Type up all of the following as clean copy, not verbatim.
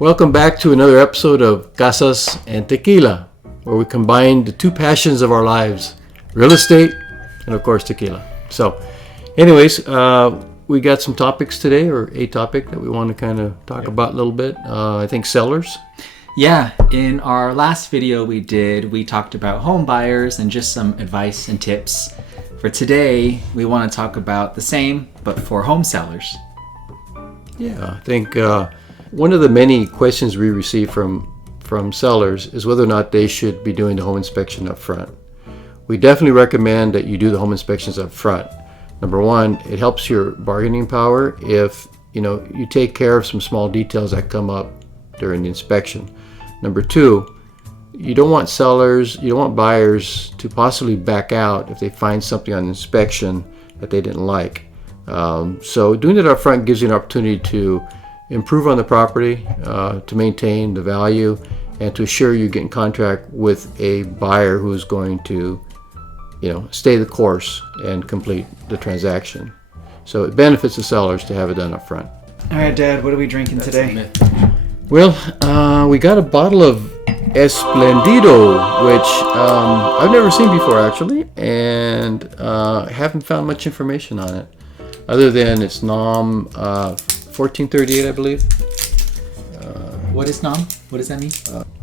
Welcome back to another episode of Casas and Tequila, where we combine the two passions of our lives, real estate and of course tequila. So anyways, we got some topics today, or a topic that we want to kind of talk about a little bit. I think sellers. Yeah, in our last video we talked about home buyers and just some advice and tips. For today, we want to talk about the same, but for home sellers. Yeah, I think one of the many questions we receive from sellers is whether or not they should be doing the home inspection up front. We definitely recommend that you do the home inspections up front. Number one, it helps your bargaining power if you take care of some small details that come up during the inspection. Number two, you don't want buyers to possibly back out if they find something on inspection that they didn't like. So doing it up front gives you an opportunity to improve on the property, to maintain the value, and to assure you get in contract with a buyer who is going to stay the course and complete the transaction. So it benefits the sellers to have it done up front. All right, Dad, what are we drinking today? Well, we got a bottle of Espléndido, which I've never seen before actually, and haven't found much information on it other than it's NOM 1438, I believe. What is NOM? What does that mean?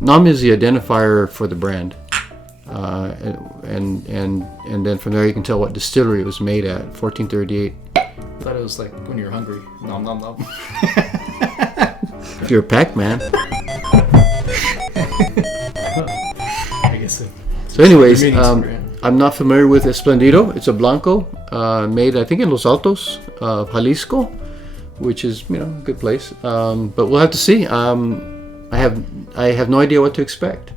NOM is the identifier for the brand, and then from there you can tell what distillery it was made at. 1438. I thought it was like when you're hungry. Nom nom nom. If you're a Pac-Man. I guess so. So anyways, I'm not familiar with Espléndido. It's a Blanco made, I think, in Los Altos, Jalisco, which is a good place. But we'll have to see. I have no idea what to expect.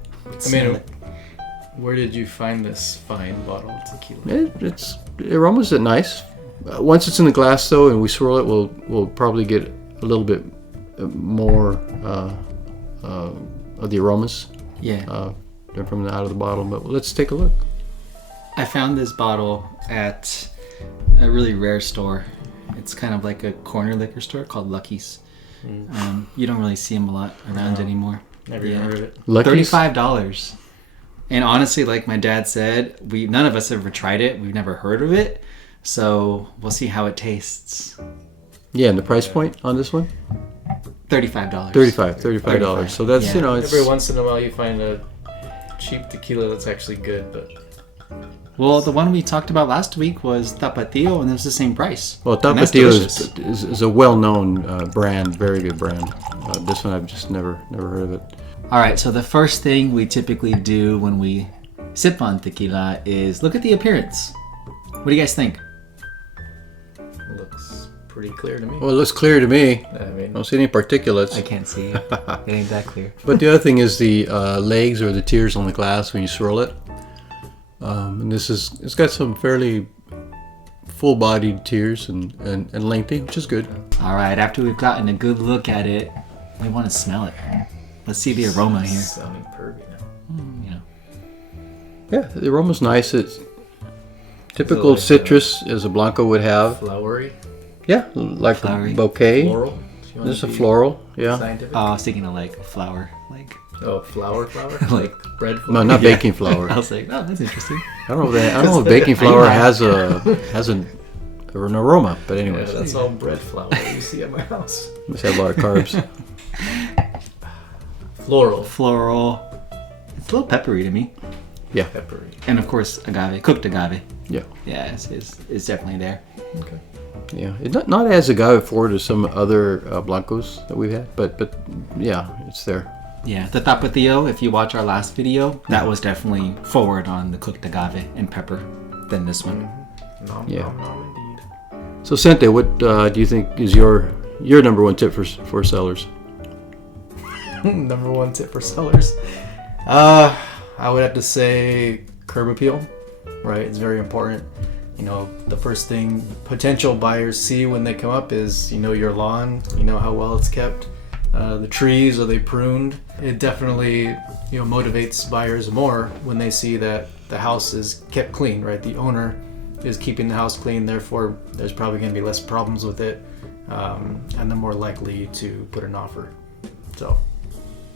Where did you find this fine bottle of tequila? The aromas are nice. Once it's in the glass though, and we swirl it, we'll probably get a little bit more of the aromas. Yeah. From out of the bottle. But let's take a look. I found this bottle at a really rare store. It's kind of like a corner liquor store called Lucky's. You don't really see them a lot around anymore. Never even heard of it. Lucky's? $35. And honestly, like my dad said, none of us have ever tried it. We've never heard of it. So we'll see how it tastes. Yeah, and the price point on this one? $35. $35. So that's, it's... Every once in a while you find a cheap tequila that's actually good, but... Well, the one we talked about last week was Tapatio, and it was the same price. Well, Tapatio is a well-known brand, very good brand. This one I've just never heard of it. All right, so the first thing we typically do when we sip on tequila is look at the appearance. What do you guys think? Looks pretty clear to me. Well, it looks clear to me. I don't see any particulates. I can't see it. It ain't that clear. But the other thing is the legs or the tears on the glass when you swirl it. And it's got some fairly full-bodied tears and lengthy, which is good. All right, after we've gotten a good look at it, we want to smell it. Let's see the aroma here. Sounding pervy now. Yeah, the aroma's nice. It's typical citrus as a Blanco would have. Flowery? Yeah, like Flowery. a bouquet. Floral? This is a floral, yeah. Scientific? Oh, I was thinking of like a flower. Flour? Like bread flour? No, not baking flour. I was like, oh, that's interesting. I don't know if baking flour has an aroma, but anyways. Yeah, that's all bread flour you see at my house. Must have a lot of carbs. Floral. It's a little peppery to me. Yeah. Peppery. And of course, cooked agave. Yeah. Yeah, it's definitely there. Okay. Yeah, it's not as agave forward as some other Blancos that we've had, but yeah, it's there. Yeah, the Tapatio, if you watch our last video, that was definitely forward on the cooked agave and pepper than this one. Nom, Yeah. nom, nom, indeed. So, Sente, what do you think is your number one tip for sellers? Number one tip for sellers. I would have to say curb appeal, right? It's very important. The first thing potential buyers see when they come up is, your lawn, how well it's kept. The trees, are they pruned? It definitely, motivates buyers more when they see that the house is kept clean, right? The owner is keeping the house clean, therefore there's probably going to be less problems with it, and they're more likely to put an offer. So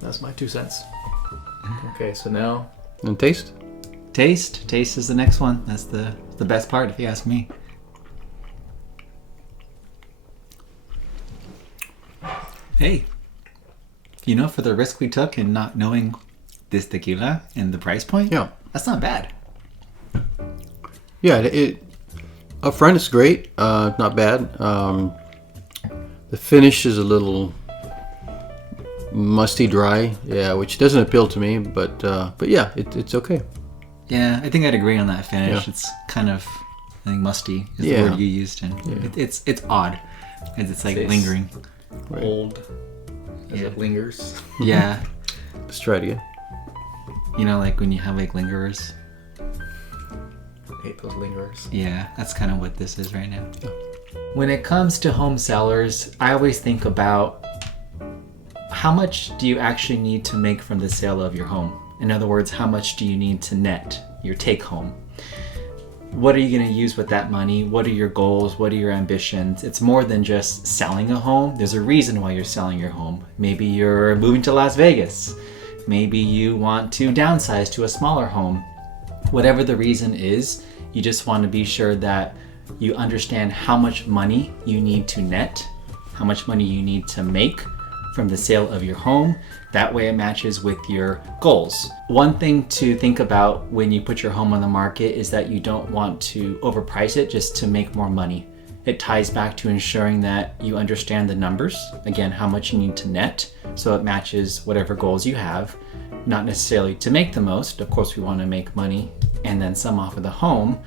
That's my 2 cents. Okay, so now And taste? Taste is the next one. That's the best part, if you ask me. Hey, for the risk we took in not knowing this tequila and the price point, Yeah. that's not bad. Yeah, it up front it's great. Not bad. The finish is a little musty, dry. Yeah, which doesn't appeal to me. But yeah, it's okay. Yeah, I think I'd agree on that finish. Yeah. It's kind of, I think, musty is Yeah. the word you used, and it's odd. It's like Tastes lingering. Right. old as Yeah. it lingers. Yeah, Let's try it again. like when you have like lingerers. Hate those lingerers. Yeah, that's kind of what this is right now. When it comes to home sellers, I always think about how much do you actually need to make from the sale of your home? In other words, how much do you need to net your take home? What are you going to use with that money? What are your goals? What are your ambitions? It's more than just selling a home. There's a reason why you're selling your home. Maybe you're moving to Las Vegas. Maybe you want to downsize to a smaller home. Whatever the reason is, you just want to be sure that you understand how much money you need to net, how much money you need to make from the sale of your home. That way it matches with your goals. One thing to think about when you put your home on the market is that you don't want to overprice it just to make more money. It ties back to ensuring that you understand the numbers, again, how much you need to net, so it matches whatever goals you have, not necessarily to make the most. Of course, we want to make money and then some off of the home,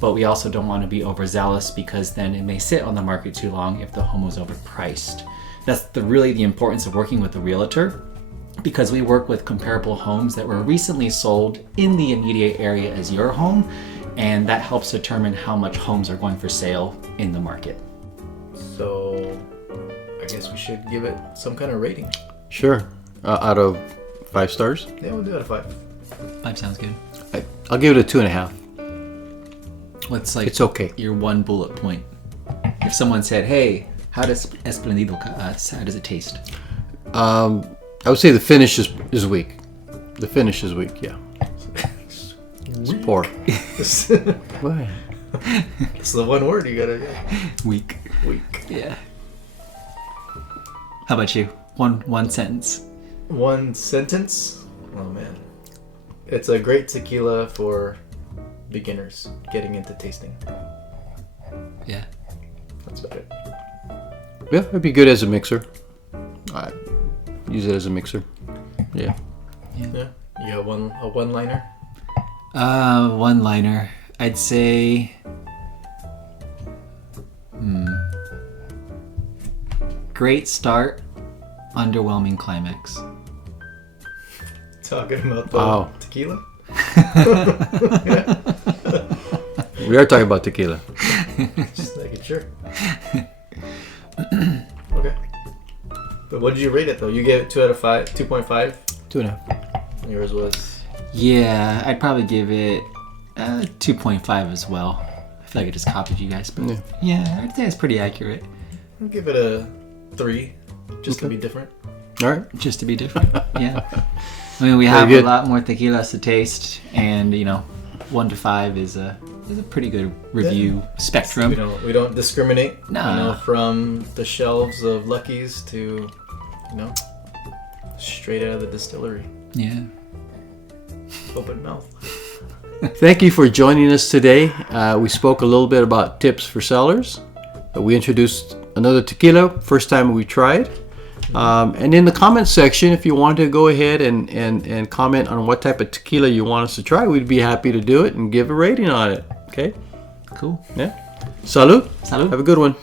but we also don't want to be overzealous because then it may sit on the market too long if the home was overpriced. That's really the importance of working with a realtor, because we work with comparable homes that were recently sold in the immediate area as your home, and that helps determine how much homes are going for sale in the market. So I guess we should give it some kind of rating. Sure. Out of 5 stars, Yeah, we'll do it a 5. 5 sounds good. I'll give it a 2.5. What's like It's okay. your one bullet point? If someone said, "Hey, how does Espléndido, how does it taste?" I would say the finish is weak. The finish is weak. Yeah. It's poor. What? It's the one word you gotta get. Weak. Weak. Yeah. How about you? One sentence. One sentence? Oh man. It's a great tequila for beginners getting into tasting. Yeah. That's about it. Yeah, it'd be good as a mixer. I use it as a mixer. Yeah. Yeah. You got a one-liner? One-liner. I'd say. Great start, underwhelming climax. Talking about the Wow. tequila? We are talking about tequila. Just making sure. Okay. But what did you rate it though? You gave it 2 out of 5, 2.5. 2.5. Yours was. Yeah, I'd probably give it 2.5 as well. I feel like I just copied you guys, but yeah, I'd say it's pretty accurate. I'll give it a 3, just to be different. All right. Just to be different. Yeah. I mean, we have a lot more tequilas to taste, and 1 to 5 is a pretty good review spectrum. We don't discriminate. No. From the shelves of Lucky's to, straight out of the distillery. Yeah. Open mouth. Thank you for joining us today. We spoke a little bit about tips for sellers. We introduced another tequila, first time we tried. And in the comments section, if you want to go ahead and comment on what type of tequila you want us to try, we'd be happy to do it and give a rating on it. Okay? Cool. Yeah. Salud. Salud. Have a good one.